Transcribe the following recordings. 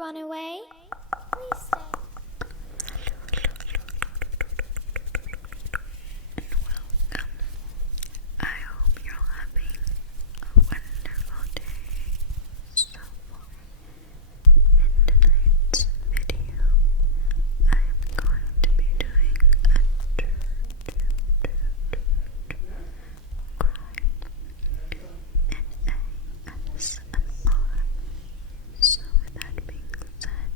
run away. Please stay. Welcome. I hope you're having a wonderful day so far. In tonight's video, I am going to be doing a cry and ASMR. So with that being said,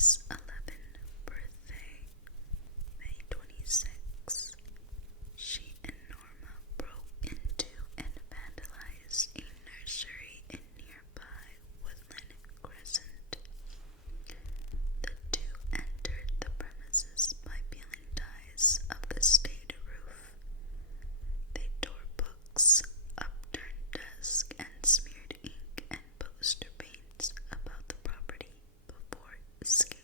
Lizzie's 11th birthday, May 26, she and Norma broke into and vandalized a nursery in nearby Woodland Crescent. The two entered the premises by peeling ties of the state roof. They tore books, upturned desks, and smeared ink and poster paints about the property before escaping.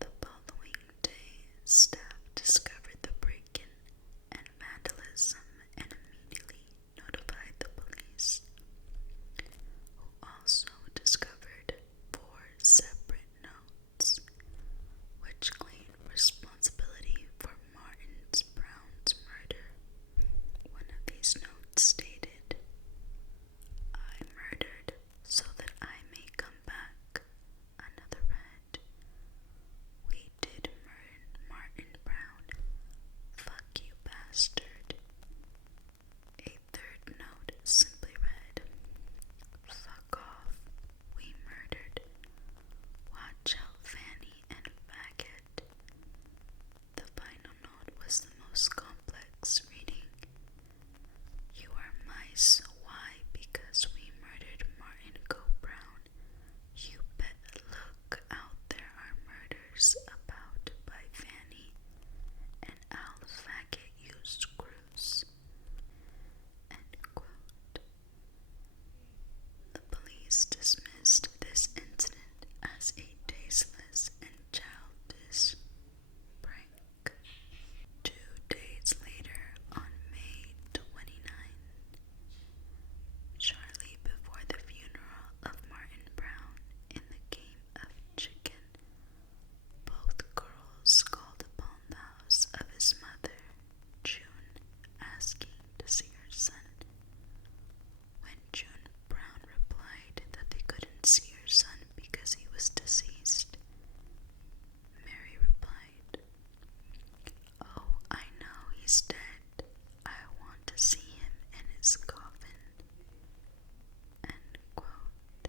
The following day, staff discovered the break-in and vandalism and immediately notified the police, who also discovered 4 separate notes which claimed responsibility for Martin's Brown's murder. One of these notes stated, "I murdered so that I may come back." Another read, "We did murder Martin Brown. Fuck you, bastard." A third note simply read, "Fuck off. We murdered. Watch out, Fanny and faggot." The final note was the most complex, reading, "You are mice. Why? Because we murdered Martin Go Brown. You bet. Look out, there are murders about by Fanny and I'll faggot you screws." End quote. The police dismissed this incident as a tasteless and childish prank. 2 days later, on May 29th, shortly before the funeral of Martin Brown in the game of chicken, both girls called upon the house of his mother, June, asking to see her son. When June Brown replied that they couldn't see her son because he was deceased, Mary replied, "Oh, I know he's dead. I want to see him in his coffin." End quote.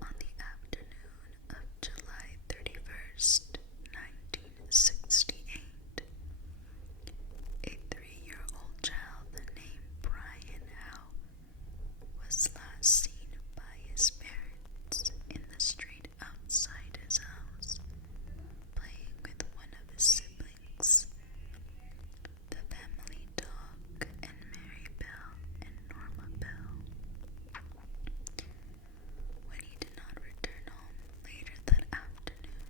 On the afternoon of July 31st, 1968, a 3-year-old child named Brian Howe was last seen by his parents in the street outside his house, playing with one of his siblings. The family dog and Mary Bell and Norma Bell. When he did not return home later that afternoon,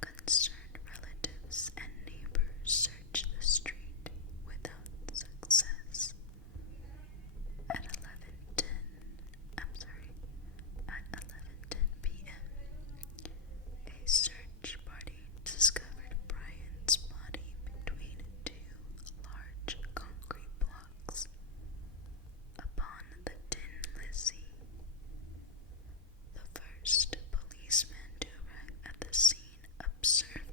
concerned relatives and neighbors searched the street without success. At 11:10 p.m., a search party discovered Brian's body between 2 large concrete blocks. Upon the Tin Lizzie, the first policeman to arrive at the scene observed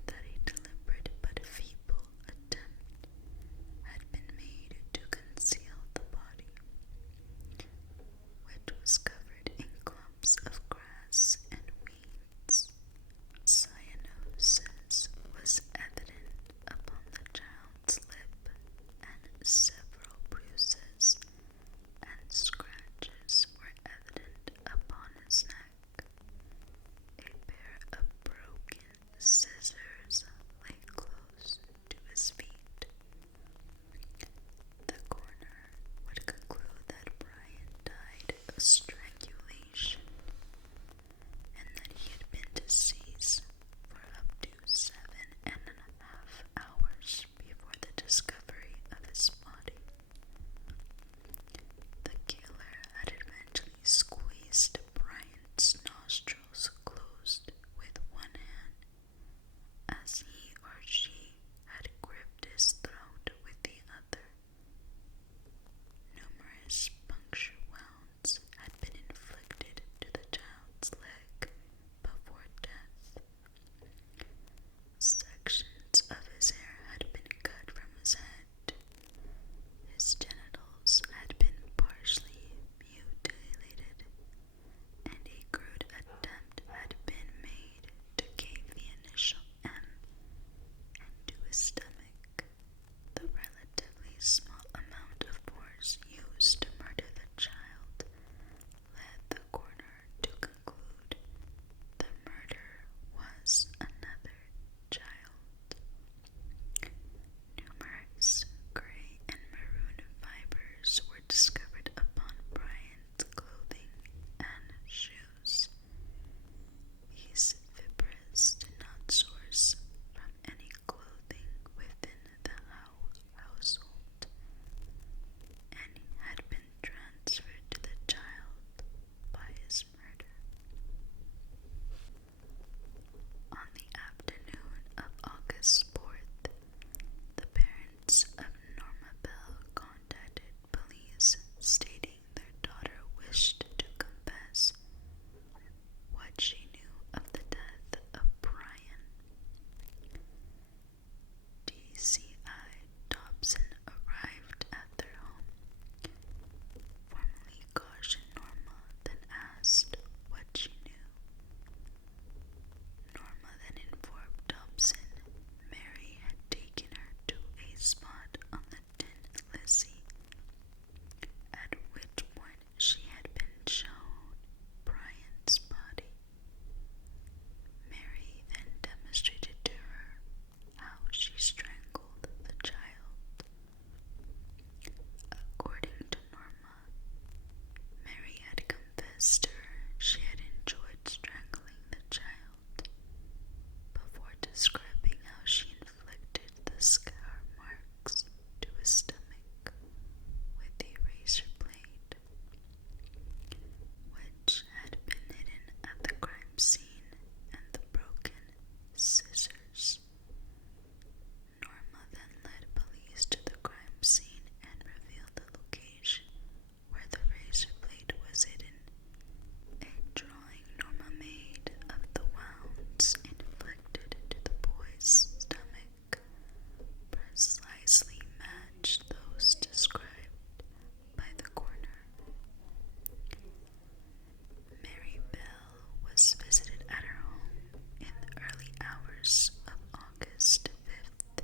hours of August 5th.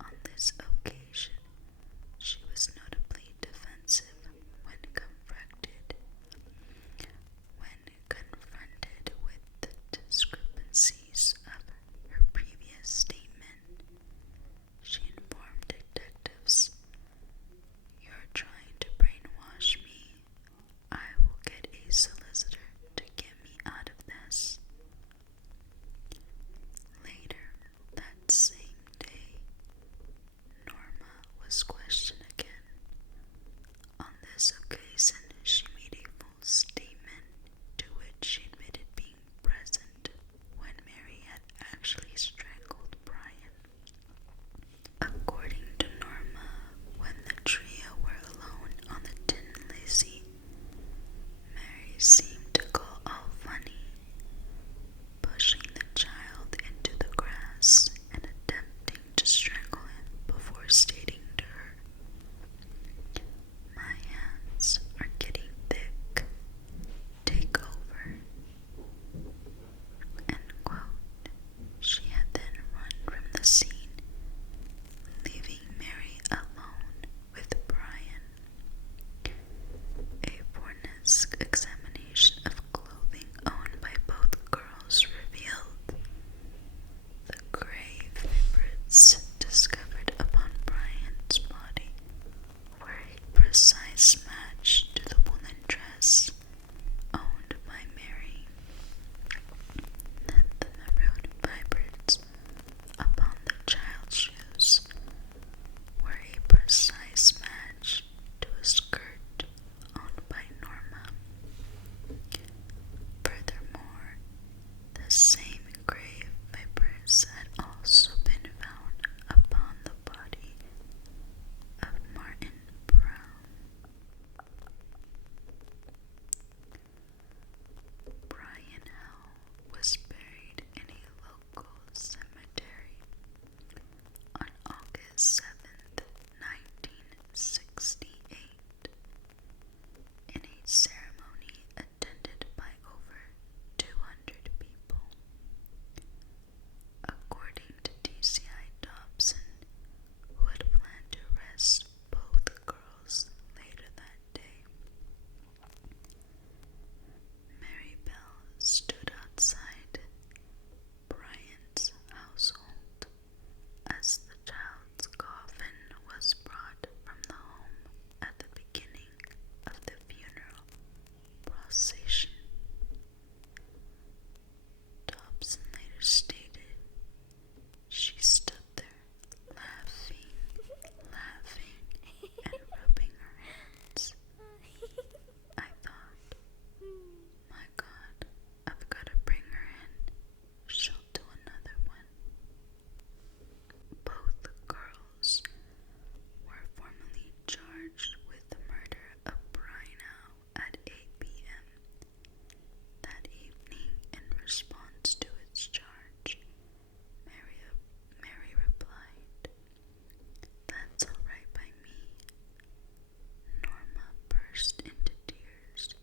On this occasion, she was notably defensive when confronted with the discrepancies of her previous statement. She informed detectives, "You're trying to brainwash me. I will get a solicitor to get me out of this." Later that same day, Norma was questioned again. On this occasion, she made a full statement to which she admitted being present when Mary had actually strangled Brian. According to Norma, when the trio were alone on the Tin Lizzie, Mary seemed to go all funny, pushing the child into the grass and attempting to strangle him before stating to her, "My hands are getting thick. Take over." End quote. She had then run from the scene, leaving Mary alone with Brian. A forensic examination of clothing owned by both girls revealed the grave footprints discovered upon Brian's body were a precise match to the woolen dress owned by Mary. That the maroon vibrants upon the child's shoes were a precise match to a skirt owned by Norma. Furthermore, the same grave vipers had also been found upon the body of Martin Brown. Brian Howe was buried in a local cemetery on August 7th, 1968, in a ceremony attended by over 200 people. According to DCI Dobson, who had planned to arrest both girls later that day, Mary Bell stood outside Brian's household as the child's coffin was brought from the home at the beginning of the funeral procession. Dobson later stated, "She stood there, laughing, and rubbing her hands. I thought, my God, I've got to bring her in. She'll do another one." Both girls were formally charged with the murder of Brian Howe at 8 p.m. that evening. In response to its charge, Mary replied, "That's all right by me." Norma burst into tears,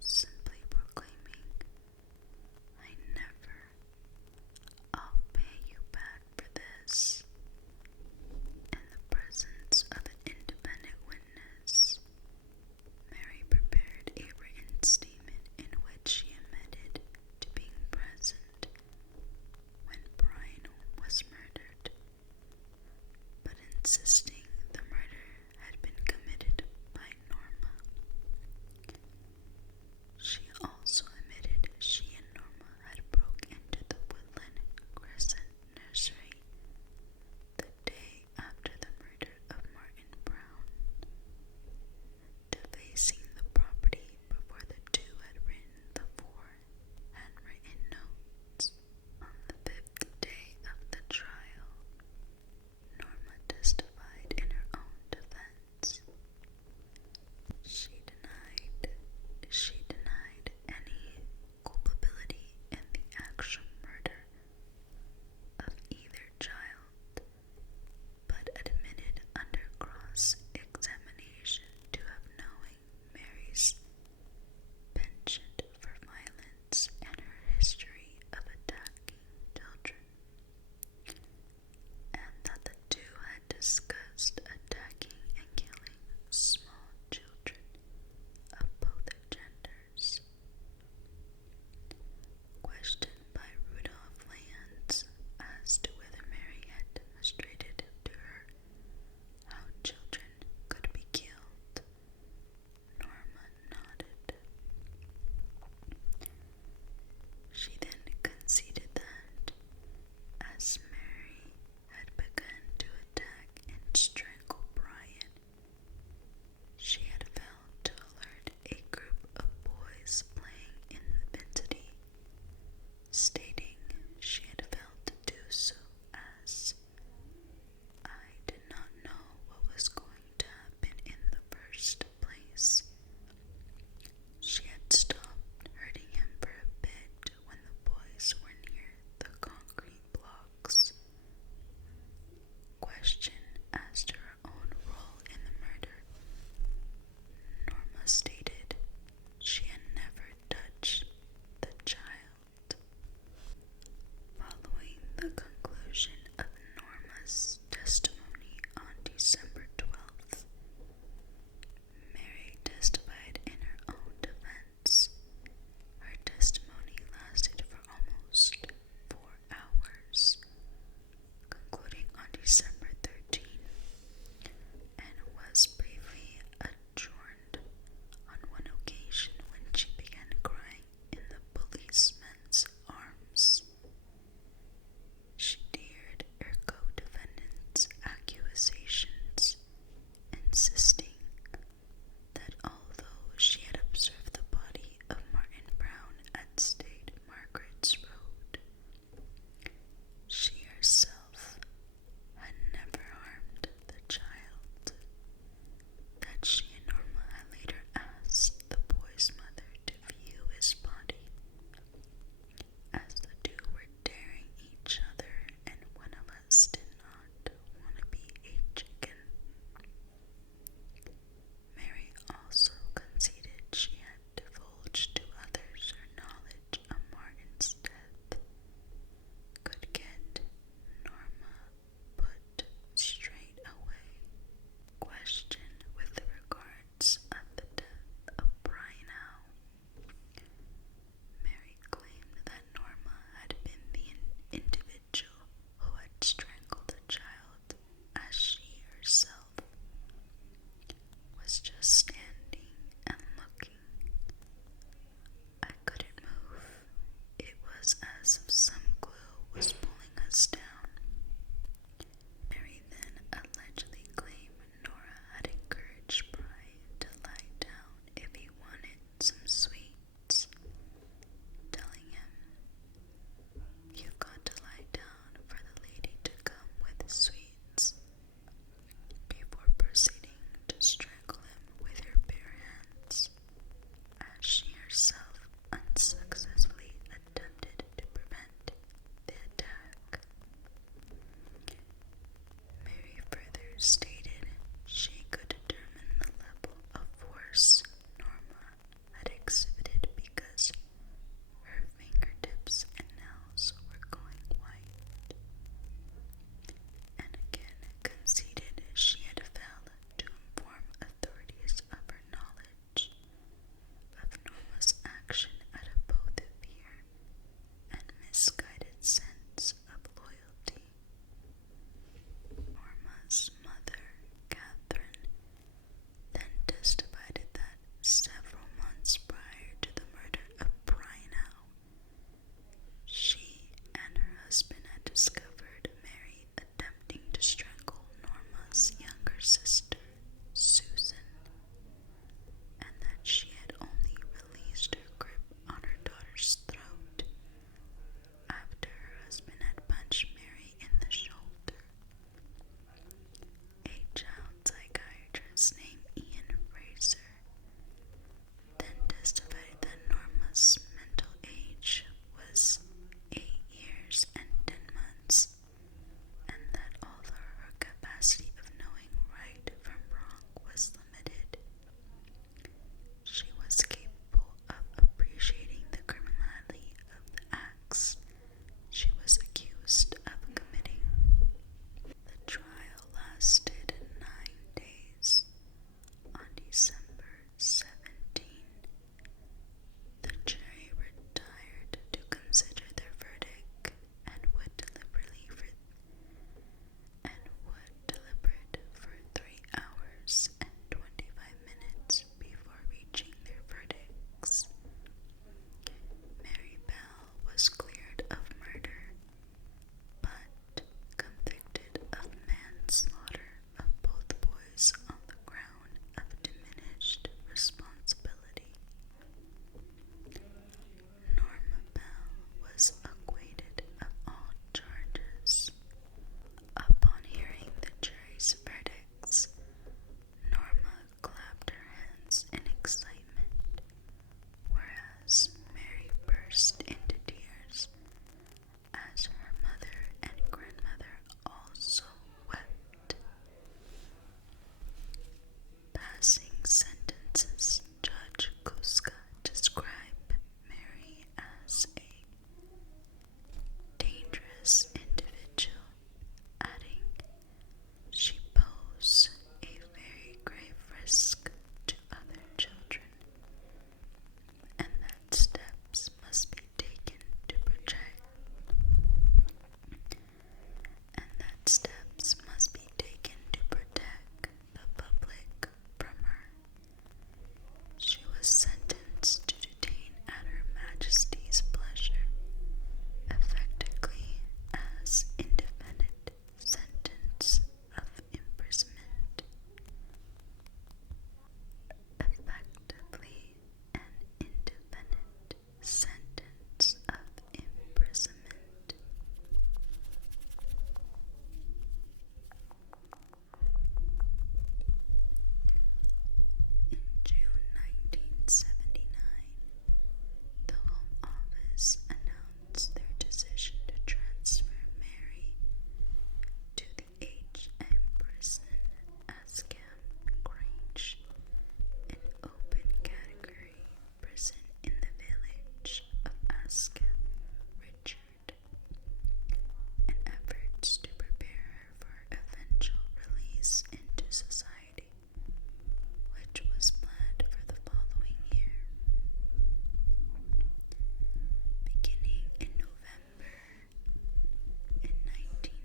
simply proclaiming, "I never. I'll pay you back for this." In the presence of an independent witness, Mary prepared a written statement in which she admitted to being present when Brian was murdered, but insisting the murder had been committed by Norma. She also admitted she and Norma had broke into the Woodland Crescent nursery the day after the murder of Martin Brown, defacing the property before the two had written the 4 handwritten notes. On the 5th day of the trial, Norma testified as Mary had begun to attack and strangle Brian, she had failed to alert a group of boys playing in the vicinity, stating she had failed to do so as I did not know what was going to happen in the first place. She had stopped hurting him for a bit when the boys were near the concrete blocks. Question as to her own role in the murder. Norma stated she had never touched the child. Following the conclusion of Norma's testimony on December 12th, Mary testified in her own defense. Her testimony lasted for almost 4 hours, concluding on December 13th, and was briefly adjourned on one occasion when she began crying in the policeman's arms. She dared her co-defendant's accusations, insisting that although she had observed the body of Martin Brown at State Margaret's Road, she herself had never harmed the child, that she and Norma had later asked the boy's mother to view his body, as the two were daring each other and one of us did not want to be a chicken. Mary also conceded she had divulged to others her knowledge of Martin's death, could get Norma put straight away. Question with regards of the death of Brian Howe. Mary claimed that Norma had been the individual who had strangled the child, as she herself was just standing and looking. I couldn't move. It was as if some glue was pulling us down. Mary then allegedly claimed Nora had encouraged Brian to lie down if he wanted some sweets, telling him, "You've got to lie down for the lady to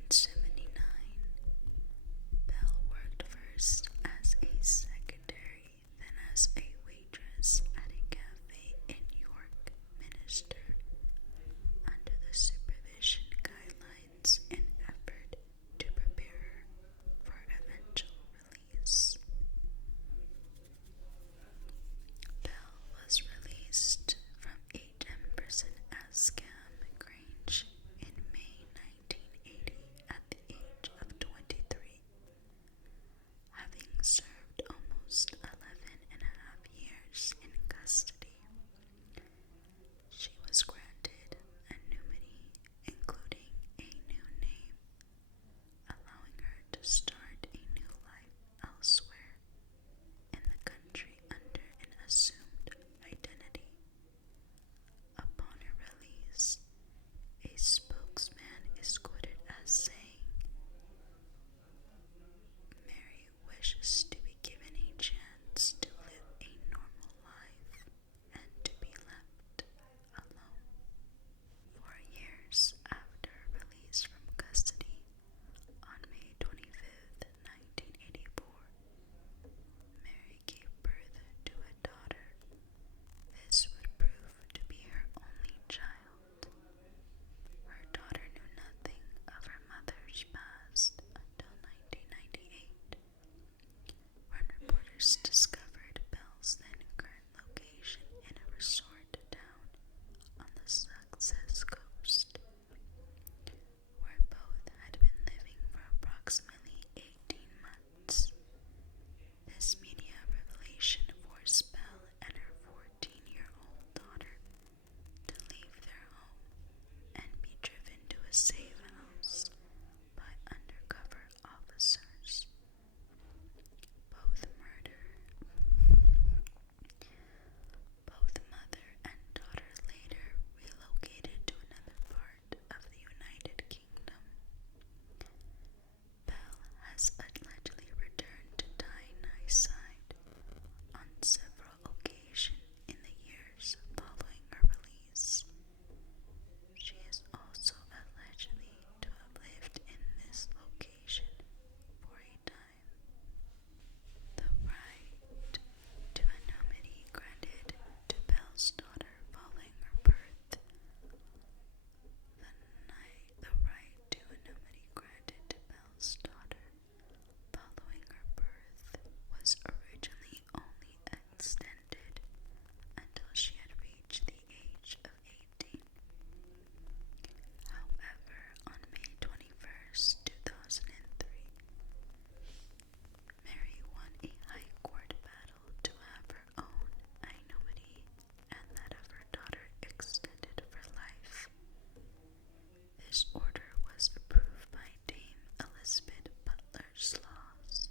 1979, Bell worked first as a secretary, then as a waitress at a cafe in York Minster, under the supervision guidelines in effort to prepare her for eventual release. Bell was released from Aden prison as Scam Grange in May 1980 at the age of 23, having served almost 11.5 years in custody. She was granted anonymity, including a new name, allowing her to start a new life elsewhere in the country under an assumed identity. Upon her release, a spokesman is quoted as saying, "Mary wishes to be given a chance to live a normal life and to be left alone." 4 years after her release from custody, on May 25th, 1984, Mary gave birth to a daughter. This would prove to be her only child. Her daughter knew nothing of her mother's past until 1998, when reporters discovered Bell's then current location in a resort town on the Sussex coast, where both had been living for approximately 18 months. This media revelation forced Bell and her 14-year-old daughter to leave their home and be driven to a safe house by undercover officers. Both mother and daughter later relocated to another part of the United Kingdom. Bell has allegedly returned to Die Nyside on several occasions in the years following her release. She is also allegedly to have lived in this location for a time. The right to anonymity granted to Bell's daughter following her birth. The right to anonymity granted to Bell's daughter following her birth was originally only extended until she had reached the age of 18. However, on May 21st, 2003, Mary won a high court battle to have her own anonymity and that of her daughter extended for life. This order was approved by Dame Elizabeth Butler's laws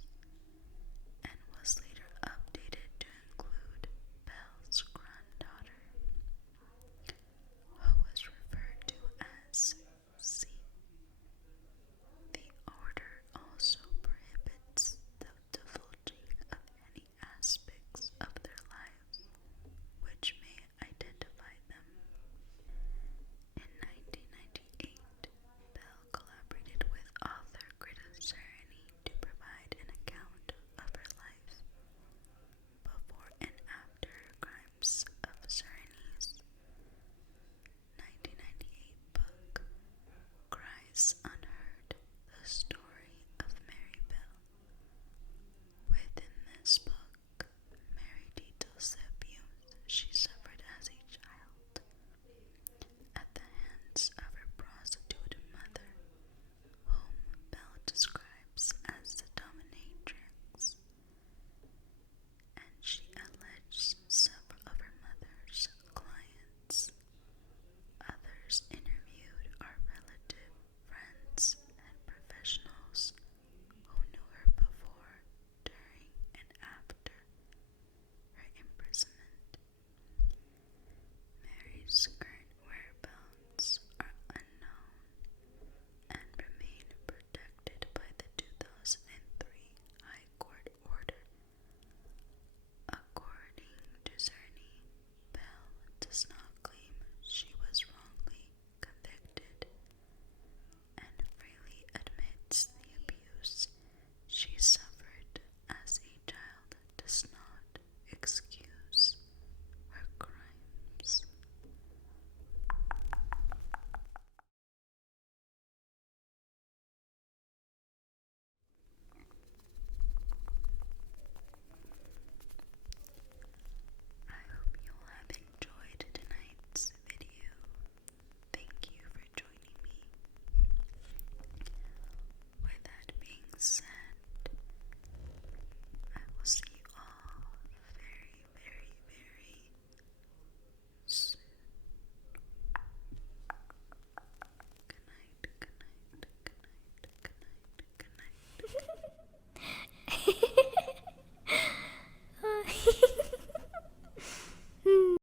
and was later updated to include Bell's granddaughter, who was referred to as C. The order also prohibits the divulging of any aspects of their lives which may identify them. In 1998, Bell collaborated with author Greta Sereny to provide an account of her life before and after her crimes of Sereny's 1998 book, Cries Unheard, The Story